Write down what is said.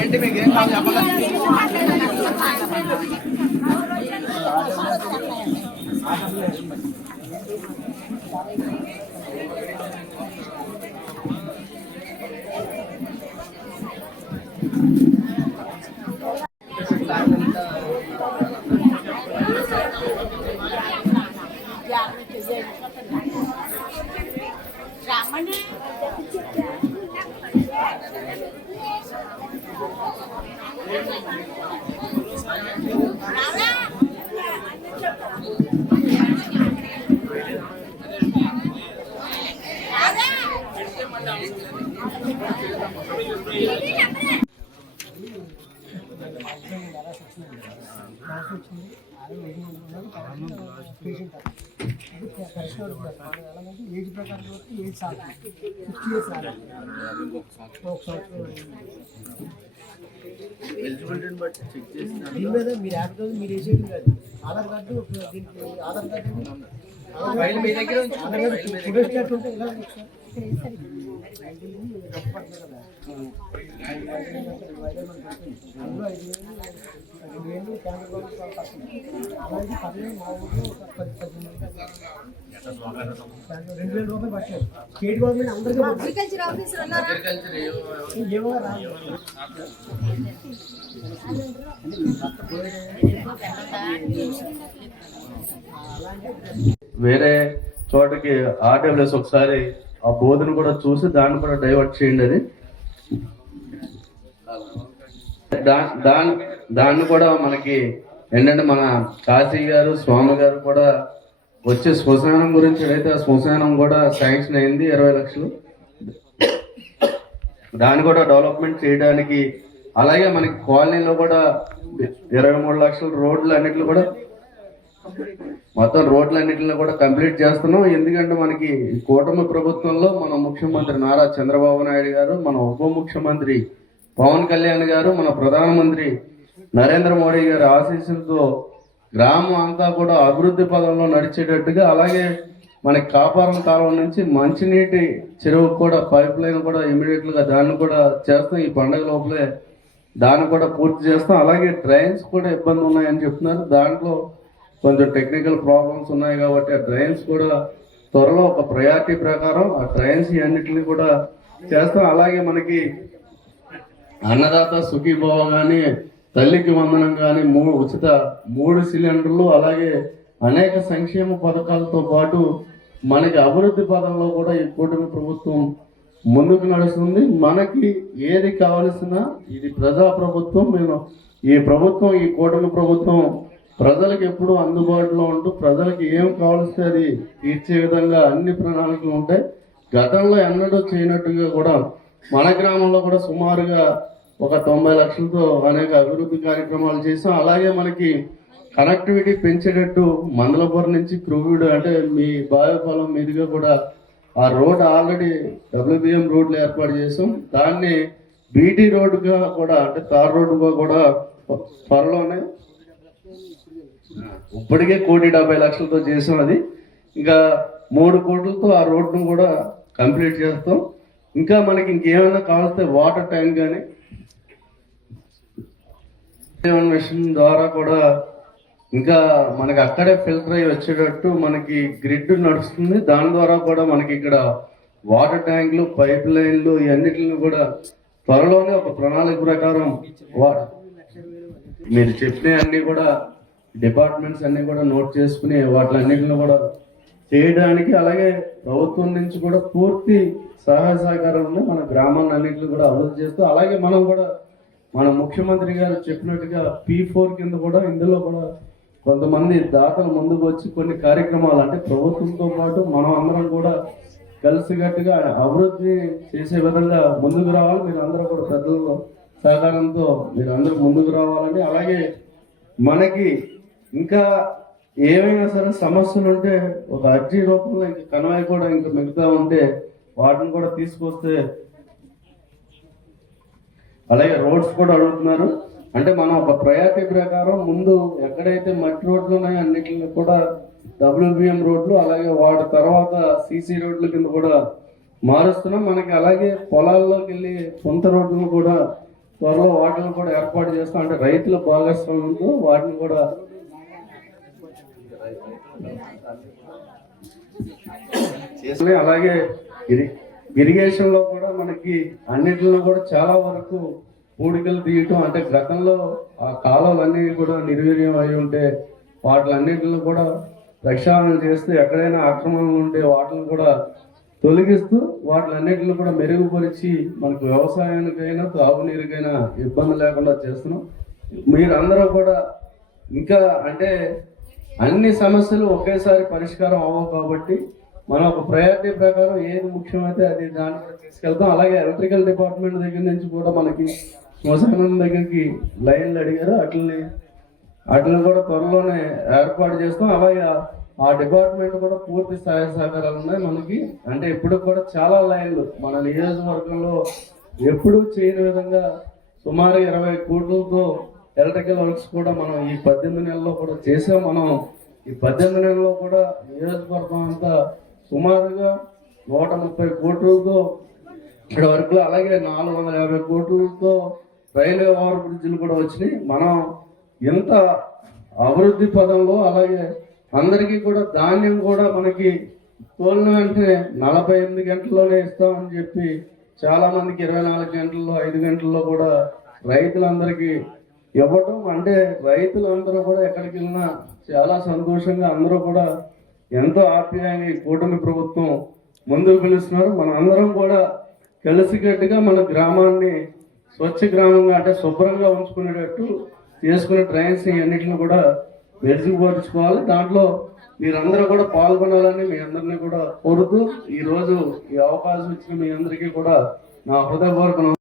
ఏంటి మీకు ఏం కావాలి చెప్పండి. ఏజ్ ప్రకారం ఏజ్ సార్ 60 ఇయర్స్ ఎలిజిబిలిటీని బట్టి చెక్ చేసి దీని మీద మీరు యాప్ మీరు వేసేది కాదు. ఆధార్ కార్డు దీనికి ఆధార్ కార్డు ఫైల్ మీ దగ్గర ఉంటే ఇలా ₹2,000 పట్టారు. స్టేట్ గవర్నమెంట్ అందరికీ అగ్రికల్చర్ ఆఫీసర్ ఉన్నారా? ఏమో రాదు. వేరే చోటకి ఆర్డబ్ల్యూఎస్ ఒకసారి ఆ బోధను కూడా చూసి దాన్ని కూడా డైవర్ట్ చేయండి. అది దాన్ని కూడా మనకి ఏంటంటే మన కాశీ గారు స్వామి గారు కూడా వచ్చే శ్మశానం గురించి అయితే ఆ శ్మశానం కూడా శాంక్షన్ అయింది 20 లక్షలు. దాన్ని కూడా డెవలప్మెంట్ చేయడానికి, అలాగే మనకి కాలనీలో కూడా 23 లక్షల రోడ్లు అన్నిటిలో కూడా మొత్తం రోడ్లన్నింటిని కూడా కంప్లీట్ చేస్తున్నాం. ఎందుకంటే మనకి కూటమి ప్రభుత్వంలో మన ముఖ్యమంత్రి నారా చంద్రబాబు నాయుడు గారు, మన ఉప ముఖ్యమంత్రి పవన్ కళ్యాణ్ గారు, మన ప్రధానమంత్రి నరేంద్ర మోడీ గారి ఆశీస్సులతో గ్రామం అంతా కూడా అభివృద్ధి పదంలో నడిచేటట్టుగా, అలాగే మనకి కాపారం కాలం నుంచి మంచినీటి చెరువు కూడా పైప్ లైన్ కూడా ఇమీడియట్గా దాన్ని కూడా చేస్తాం. ఈ పండుగ లోపలే దాన్ని కూడా పూర్తి చేస్తాం. అలాగే డ్రైన్స్ కూడా ఇబ్బంది ఉన్నాయని చెప్తున్నారు. దాంట్లో కొంచెం టెక్నికల్ ప్రాబ్లమ్స్ ఉన్నాయి కాబట్టి ఆ డ్రైన్స్ కూడా త్వరలో ఒక ప్రయారిటీ ప్రకారం ఆ డ్రైన్స్ అన్నిటిని కూడా చేస్తాం. అలాగే మనకి అన్నదాత సుఖీభవ కానీ, తల్లికి వందనం కానీ, ఉచిత 3 సిలిండర్లు, అలాగే అనేక సంక్షేమ పథకాలతో పాటు మనకి అభివృద్ధి పదంలో కూడా ఈ కూటమి ప్రభుత్వం ముందుకు నడుస్తుంది. మనకి ఏది కావలసినా ఇది ప్రజా ప్రభుత్వం. మేము ఈ కూటమి ప్రభుత్వం ప్రజలకు ఎప్పుడూ అందుబాటులో ఉంటూ ప్రజలకు ఏం కావాల్సి అది తీర్చే విధంగా అన్ని ప్రణాళికలు ఉంటాయి. గతంలో ఎన్నడూ చేయనట్టుగా కూడా మన గ్రామంలో కూడా సుమారుగా ఒక 90 లక్షలతో అనేక అభివృద్ధి కార్యక్రమాలు చేసాం. అలాగే మనకి కనెక్టివిటీ పెంచేటట్టు మందలపురం నుంచి క్రూవీడు అంటే మీ బావిపాలెం మీదుగా కూడా ఆ రోడ్ ఆల్రెడీ WBM రోడ్లు ఏర్పాటు చేసాం. దాన్ని బీటీ రోడ్డుగా కూడా అంటే తార్ రోడ్డుగా కూడా త్వరలోనే ఇప్పటికే 1,70 లక్షలతో చేసాం. అది ఇంకా 3 కోట్లతో ఆ రోడ్డును కూడా కంప్లీట్ చేస్తాం. ఇంకా మనకి ఇంకేమైనా కావాల్స్తే వాటర్ ట్యాంక్ కానీ మిషన్ ద్వారా కూడా ఇంకా మనకి అక్కడే ఫిల్టర్ అయ్యి వచ్చేటట్టు మనకి గ్రిడ్ నడుస్తుంది. దాని ద్వారా కూడా మనకి ఇక్కడ వాటర్ ట్యాంకులు, పైప్ లైన్లు ఇవన్నిటిని కూడా త్వరలోనే ఒక ప్రణాళిక ప్రకారం మీరు చెప్పిన అన్ని కూడా డిపార్ట్మెంట్స్ అన్ని కూడా నోట్ చేసుకుని వాటిలన్నింటిని కూడా చేయడానికి, అలాగే ప్రభుత్వం నుంచి కూడా పూర్తి సహాయ సహకారం ఉంది. మన గ్రామాన్ని అన్నింటిని కూడా అభివృద్ధి చేస్తూ, అలాగే మనం కూడా మన ముఖ్యమంత్రి గారు చెప్పినట్టుగా P4 కింద కూడా ఇందులో కూడా కొంతమంది దాతలు ముందుకు వచ్చి కొన్ని కార్యక్రమాలు అంటే ప్రభుత్వంతో పాటు మనం అందరం కూడా కలిసికట్టుగా అభివృద్ధి చేసే విధంగా ముందుకు రావాలి. మీరు అందరూ కూడా పెద్దల సహకారంతో మీరు అందరూ ముందుకు రావాలని, అలాగే మనకి ఇంకా ఏమైనా సరే సమస్యలు ఉంటే ఒక అర్జీ రూపంలో ఇంకా కన్వాయ్ కూడా ఇంకా మిగతా ఉంటే వాటిని కూడా తీసుకొస్తే, అలాగే రోడ్స్ కూడా అడుగుతున్నారు. అంటే మనం ఒక ప్రయారిటీ ప్రకారం ముందు ఎక్కడైతే మట్టి రోడ్లు ఉన్నాయో అన్నిటిని కూడా WBM రోడ్లు, అలాగే వాటి తర్వాత CC రోడ్ల కింద కూడా మారుస్తున్నాం. మనకి అలాగే పొలాల్లోకి వెళ్ళి సొంత రోడ్లను కూడా త్వరలో వాటిని కూడా ఏర్పాటు చేస్తాం. అంటే రైతుల భాగస్వామ్యంతో వాటిని కూడా అలాగే ఇరిగేషన్ లో కూడా మనకి అన్నిటిలో కూడా చాలా వరకు పూడికలు తీయటం, అంటే గతంలో ఆ కాలువలన్నీ కూడా నిర్వీర్యం అయి ఉంటే వాటిలన్నిటిలో కూడా ప్రక్షాళన చేస్తూ ఎక్కడైనా ఆక్రమణలు ఉంటే వాటిని కూడా తొలగిస్తూ వాటిలన్నిటిని కూడా మెరుగుపరిచి మనకు వ్యవసాయానికైనా తాగునీరుకైనా ఇబ్బంది లేకుండా చేస్తున్నాం. మీరందరూ కూడా ఇంకా అంటే అన్ని సమస్యలు ఒకేసారి పరిష్కారం అవ్వవు కాబట్టి మనం ఒక ప్రయారిటీ ప్రకారం ఏది ముఖ్యమైతే అది దాన్ని కూడా తీసుకెళ్తాం. అలాగే ఎలక్ట్రికల్ డిపార్ట్మెంట్ దగ్గర నుంచి కూడా మనకి శ్మశానం దగ్గరికి లైన్లు అడిగారు, వాటిని కూడా త్వరలోనే ఏర్పాటు చేస్తాం. అలాగే ఆ డిపార్ట్మెంట్ కూడా పూర్తి సహాయ సహకారాలు ఉన్నాయి మనకి. అంటే ఇప్పుడు కూడా చాలా లైన్లు మన నియోజకవర్గంలో ఎప్పుడూ చేయని విధంగా సుమారు 20 కోట్లతో ఎలక్ట్రికల్ వర్క్స్ కూడా మనం ఈ 18 నెలల్లో కూడా చేసాం. మనం ఈ 18 నెలల్లో కూడా నియోజకవర్గం అంతా సుమారుగా 130 కోట్లతో ఇక్కడ వరకు, అలాగే 450 కోట్లతో రైల్వే ఓవర్ బ్రిడ్జ్లు కూడా వచ్చినాయి. మనం ఎంత అభివృద్ధి పదంలో అలాగే అందరికీ కూడా ధాన్యం కూడా మనకి తోలిన వెంటనే 48 గంటల్లోనే ఇస్తామని చెప్పి చాలా మందికి 24 గంటల్లో 5 గంటల్లో కూడా రైతులందరికీ ఇవ్వటం. అంటే రైతులందరూ కూడా ఎక్కడికి వెళ్ళినా చాలా సంతోషంగా అందరూ కూడా ఎంతో ఆప్యాయంగా ఈ కూటమి ప్రభుత్వం ముందుకు పిలుస్తున్నారు. మన అందరం కూడా కలిసికట్టుగా మన గ్రామాన్ని స్వచ్ఛ గ్రామంగా అంటే శుభ్రంగా ఉంచుకునేటట్టు చేసుకునే ట్రైన్స్ అన్నింటిని కూడా మెరుగుపరుచుకోవాలి. దాంట్లో మీరందరూ కూడా పాల్గొనాలని మీ అందరినీ కూడా కోరుతూ ఈరోజు ఈ అవకాశం ఇచ్చిన మీ అందరికీ కూడా నా హృదయపూర్వక